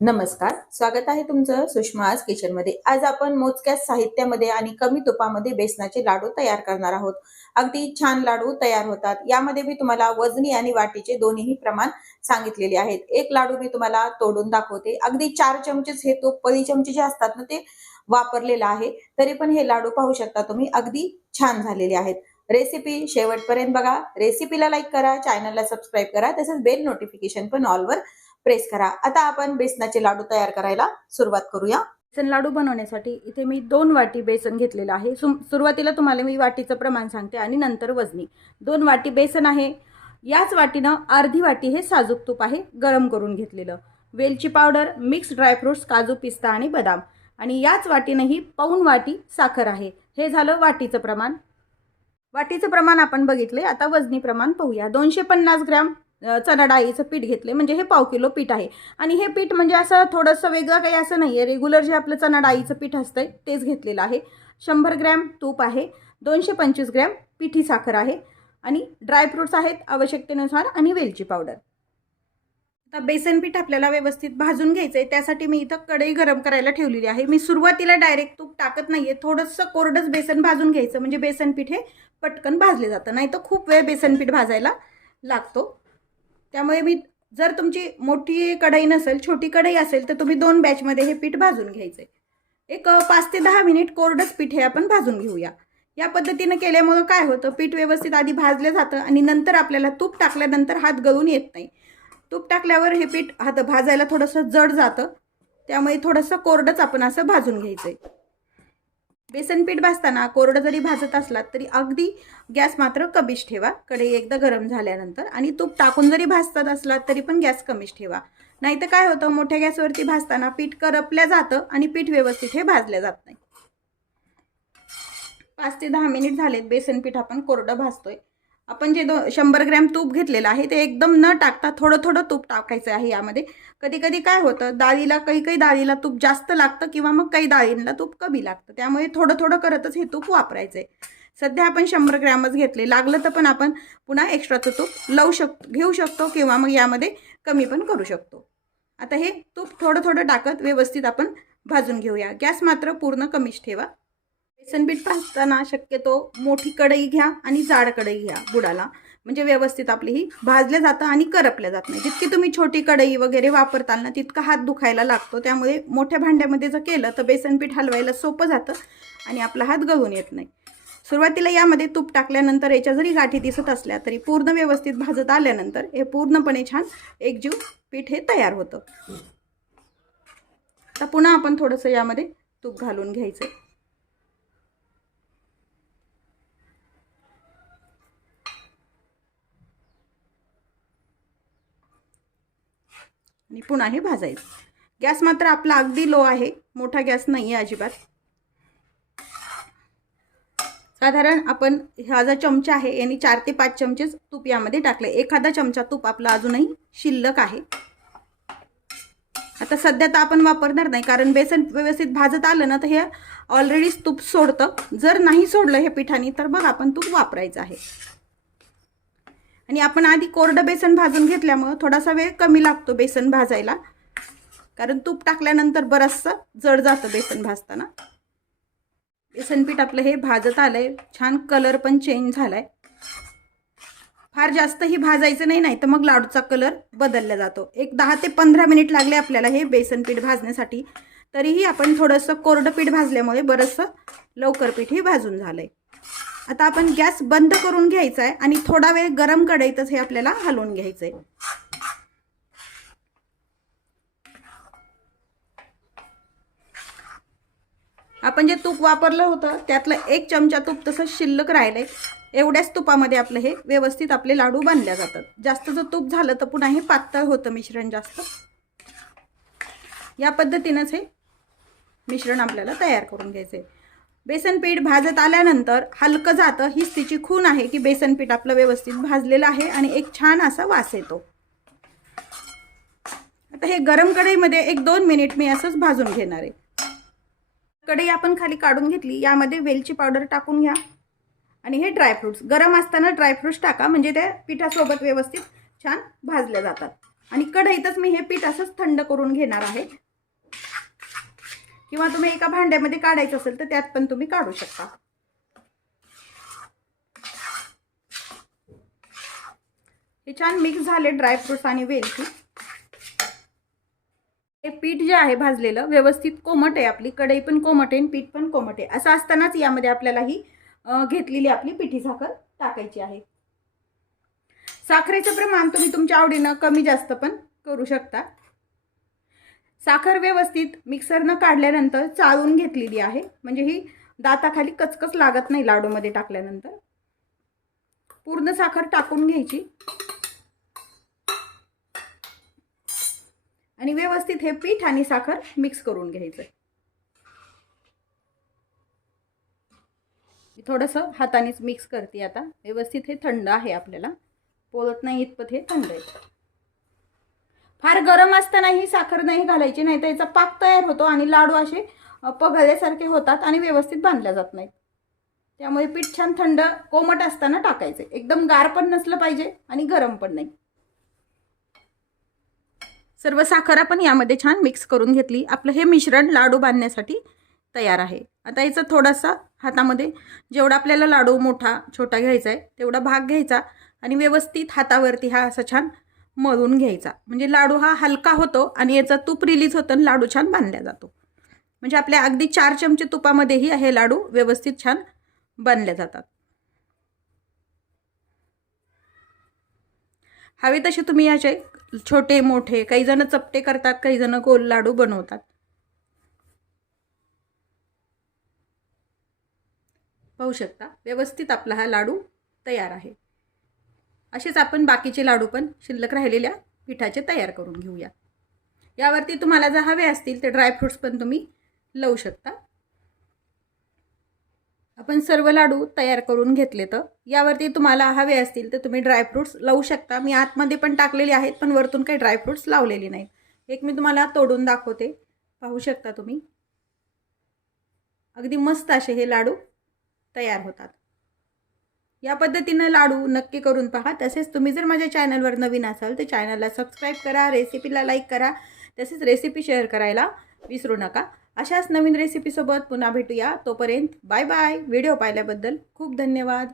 नमस्कार स्वागत आहे तुमचं सुषमाज आज किचनमध्ये. आज आपण मोजक्या साहित्यामध्ये आणि कमी तुपामध्ये बेसनाचे लाडू तयार करणार आहोत. अगदी छान लाडू तयार होतात. यामध्ये मी तुम्हाला वजनी आणि वाटीचे दोन्ही प्रमाण सांगितलेले आहेत. एक लाडू मी तुम्हाला तोडून दाखवते. अगदी चार चमचेच हे तूप पळी चमचे जे असतात ना ते वापरलेलं आहे. तरी पण हे लाडू पाहू शकता तुम्ही अगदी छान झालेले आहेत. रेसिपी शेवटपर्यंत बघा. रेसिपीला लाईक करा चॅनलला सबस्क्राईब करा. तसंच बेल नोटिफिकेशन पण ऑलवर प्रेस करा. आता आपण बेसनाचे लाडू तयार करायला सुरुवात करूया. बेसन लाडू बनवण्यासाठी इथे मी दोन वाटी बेसन घेतलेलं आहे. सुरुवातीला तुम्हाला मी वाटीचं प्रमाण सांगते आणि नंतर वजनी. दोन वाटी बेसन आहे. याच वाटीनं अर्धी वाटी हे साजूक तूप आहे गरम करून घेतलेलं. वेलची पावडर मिक्स ड्रायफ्रुट्स काजू पिस्ता आणि बदाम. आणि याच वाटीनं ही वाटी साखर आहे. हे झालं वाटीचं प्रमाण. वाटीचं प्रमाण आपण बघितले आता वजनी प्रमाण पाहूया. दोनशे पन्नास ग्रॅम चणा डाळीचं पीठ घेतले म्हणजे हे पाव किलो पीठ आहे. आणि हे पीठ म्हणजे असं थोडंसं वेगळं काही असं नाही आहे रेग्युलर जे आपलं चणा डाळीचं पीठ असतं आहे तेच घेतलेलं आहे. शंभर ग्रॅम तूप आहे. दोनशे पंचवीस ग्रॅम पिठी साखर आहे. आणि ड्रायफ्रुट्स आहेत आवश्यकतेनुसार आणि वेलची पावडर. आता बेसन पीठ आपल्याला व्यवस्थित भाजून घ्यायचं आहे त्यासाठी मी इथं कढई गरम करायला ठेवलेली आहे. मी सुरुवातीला डायरेक्ट तूप टाकत नाही आहे थोडंसं कोरडंच बेसन भाजून घ्यायचं. म्हणजे बेसन पीठ हे पटकन भाजले जातं. नाही तर खूप वेळ बेसन पीठ भाजायला लागतो. त्यामुळे मी जर तुमची मोठी कढई नसेल छोटी कढई असेल तर तुम्ही दोन बॅचमध्ये हे पीठ भाजून घ्यायचं. आहे एक पाच ते दहा मिनिट कोरडंच पीठ हे आपण भाजून घेऊया. या पद्धतीनं केल्यामुळं काय होतं पीठ व्यवस्थित आधी भाजलं जातं आणि नंतर आपल्याला तूप टाकल्यानंतर हात गळून येत नाही. तूप टाकल्यावर हे पीठ हात भाजायला थोडंसं जड जातं. त्यामुळे थोडंसं कोरडंच आपण असं भाजून घ्यायचं आहे बेसनपीठ भाजताना कोरडं जरी भाजत असलात तरी अगदी गॅस मात्र कमीच ठेवा. कढई एकदा गरम झाल्यानंतर आणि तूप टाकून जरी भाजतात असलात तरी पण गॅस कमीच ठेवा. नाही तर काय होतं? मोठ्या गॅसवरती भाजताना पीठ करपल्या जातं आणि पीठ व्यवस्थित हे भाजल्या जात नाही. पाच ते दहा मिनिट झालेत बेसन पीठ आपण कोरडं भाजतोय. आपण जे दो शंभर ग्रॅम तूप घेतलेलं आहे ते एकदम न टाकता थोडं थोडं तूप टाकायचं आहे यामध्ये. कधी कधी काय होतं डाळीला काही काही डाळीला तूप जास्त लागतं किंवा मग काही डाळींना तूप कमी लागतं. त्यामुळे थोडं थोडं करतच हे तूप वापरायचं आहे. सध्या आपण शंभर ग्रॅमच घेतले लागलं तर पण आपण पुन्हा एक्स्ट्राचं तूप लावू शक घेऊ शकतो किंवा मग यामध्ये कमी पण करू शकतो. आता हे तूप थोडं थोडं टाकत व्यवस्थित आपण भाजून घेऊया. गॅस मात्र पूर्ण कमीच ठेवा. बेसन पीठ भाजताना शक्यतो मोठी कढई घ्या आणि जाड कढई घ्या बुडाला. म्हणजे व्यवस्थित आपली ही भाजल्या जातं आणि करपल्या जात नाही. जितकी तुम्ही छोटी कढई वगैरे वापरताल ना तितका हात दुखायला लागतो. त्यामुळे मोठ्या भांड्यामध्ये जर केलं तर बेसन पीठ हलवायला सोपं जातं आणि आपला हात गळून येत नाही. सुरुवातीला यामध्ये तूप टाकल्यानंतर याच्या जरी गाठी दिसत असल्या तरी पूर्ण व्यवस्थित भाजत आल्यानंतर हे पूर्णपणे छान एकजीव पीठ हे तयार होतं. तर पुन्हा आपण थोडंसं यामध्ये तूप घालून घ्यायचं आणि पुन्हा हे भाजायचं. गॅस मात्र आपला अगदी लो आहे. मोठा गॅस नाही आहे अजिबात. साधारण आपण हा जो चमचा आहे याने चार ते पाच चमचेच तूप यामध्ये टाकले एखादा चमचा तूप आपला अजूनही शिल्लक आहे. आता सध्या तर आपण वापरणार नाही कारण बेसन व्यवस्थित भाजत आलं ना तर हे ऑलरेडीच तूप सोडतं. जर नाही सोडलं हे पिठाने तर मग आपण तूप वापरायचं आहे. आणि आपण आधी कोरडं बेसन भाजून घेतल्यामुळं थोडासा वेळ कमी लागतो बेसन भाजायला. कारण तूप टाकल्यानंतर बरंचसं जड जातं बेसन भाजताना. बेसन पीठ आपलं हे भाजत आलंय. छान कलर पण चेंज झालाय. फार जास्तही भाजायचं नाही नाही तर मग लाडूचा कलर बदलला जातो. एक दहा ते पंधरा मिनिट लागले आपल्याला हे बेसन पीठ भाजण्यासाठी. तरीही आपण थोडंसं कोरडं पीठ भाजल्यामुळे बरंचसं लवकर पीठही भाजून भाजून झालंय. आता आपण गॅस बंद करून घ्यायचा आहे आणि थोडा वेळ गरम कढईतच हे आपल्याला हलवून घ्यायचं आहे आपण जे तूप वापरलं होतं त्यातलं एक चमचा तूप तसं शिल्लक राहिलंय. एवढ्याच तुपामध्ये आपलं हे व्यवस्थित आपले लाडू बांधल्या जातात. जास्त जर तूप झालं तर पुन्हा हे पातळ होतं मिश्रण जास्त. या पद्धतीनंच हे मिश्रण आपल्याला तयार करून घ्यायचं आहे बेसनपीठ भाजत आल्यानंतर हलकं जातं हीच तिची खूण आहे की बेसनपीठ आपलं व्यवस्थित भाजलेलं आहे आणि एक छान असा वास येतो. आता हे गरम कढईमध्ये एक दोन मिनिट मी असंच भाजून घेणार आहे. कढई आपण खाली काढून घेतली यामध्ये वेलची पावडर टाकून घ्या. आणि हे ड्रायफ्रुट्स गरम असताना ड्रायफ्रुट्स टाका म्हणजे त्या पिठासोबत व्यवस्थित छान भाजल्या जातात. आणि कढईतच मी हे पीठ असंच थंड करून घेणार आहे. किंवा तुम्ही एका भांड्यामध्ये काढायचं असेल तर त्यात पण तुम्ही काढू शकता. हे छान मिक्स झाले ड्रायफ्रुट्स आणि वेलची. हे पीठ जे आहे भाजलेलं व्यवस्थित कोमट आहे आपली कढई पण कोमट आहे आणि पीठ पण कोमट आहे. असं असतानाच यामध्ये आपल्याला ही घेतलेली आपली पिठी साखर टाकायची आहे. साखरेचं प्रमाण तुम्ही तुमच्या आवडीनं कमी जास्त पण करू शकता. साखर व्यवस्थित मिक्सरनं काढल्यानंतर चाळून घेतलेली आहे. म्हणजे ही दाताखाली कचकच लागत नाही लाडूमध्ये टाकल्यानंतर. पूर्ण साखर टाकून घ्यायची. आणि व्यवस्थित हे पीठ आणि साखर मिक्स करून घ्यायचं थोडंसं हातानेच मिक्स करते आता. व्यवस्थित हे थंड आहे आपल्याला. पोलत नाही इतपत हे थंड आहे. फार गरम असताना ही साखर नाही घालायची नाही तर याचा पाक तयार होतो आणि लाडू असे अ, होतात आणि व्यवस्थित बांधल्या जात नाहीत. त्यामुळे पीठ छान थंड कोमट असताना टाकायचे. एकदम गार पण नसलं पाहिजे आणि गरम पण नाही. सर्व साखर आपण यामध्ये छान मिक्स करून घेतली. आपलं हे मिश्रण लाडू बांधण्यासाठी तयार आहे. आता याचा थोडासा हातामध्ये जेवढा आपल्याला लाडू मोठा छोटा घ्यायचा आहे तेवढा भाग घ्यायचा आणि व्यवस्थित हातावरती हा असा छान मळून घ्यायचा. म्हणजे लाडू हा हलका होतो आणि याचा तूप रिलीज होतं आणि लाडू छान बांधला जातो. म्हणजे आपल्या अगदी चार चमचे तुपामध्येही हे लाडू व्यवस्थित छान बांधले जातात. हवे तसे तुम्ही याचे छोटे मोठे काही जण चपटे करतात काही जण गोल लाडू बनवतात. पाहू शकता व्यवस्थित आपला हा लाडू तयार आहे. असेच आपण बाकीचे लाडू पण शिल्लक राहिलेल्या पिठाचे तयार करून घेऊया. यावरती तुम्हाला जर हवे असतील तर ड्रायफ्रूट्स पण तुम्ही लावू शकता. आपण सर्व लाडू तयार करून घेतले तर यावरती तुम्हाला हवे असतील तर तुम्ही ड्रायफ्रूट्स लावू शकता. मी आतमध्ये पण टाकलेले आहेत पण वरतून काही ड्रायफ्रूट्स लावलेली नाहीत. एक मी तुम्हाला तोडून दाखवते. पाहू शकता तुम्ही. अगदी मस्त असे हे लाडू तयार होतात. या पद्धतीनं लाडू नक्की करून पहा. तसेच तुम्ही जर माझ्या चॅनलवर नवीन असाल तर चॅनलला सबस्क्राईब करा रेसिपीला लाईक करा. तसेच रेसिपी शेअर करायला विसरू नका. अशाच नवीन रेसिपीसोबत पुन्हा भेटूया. तोपर्यंत बाय बाय व्हिडिओ पाहिल्याबद्दल खूप धन्यवाद.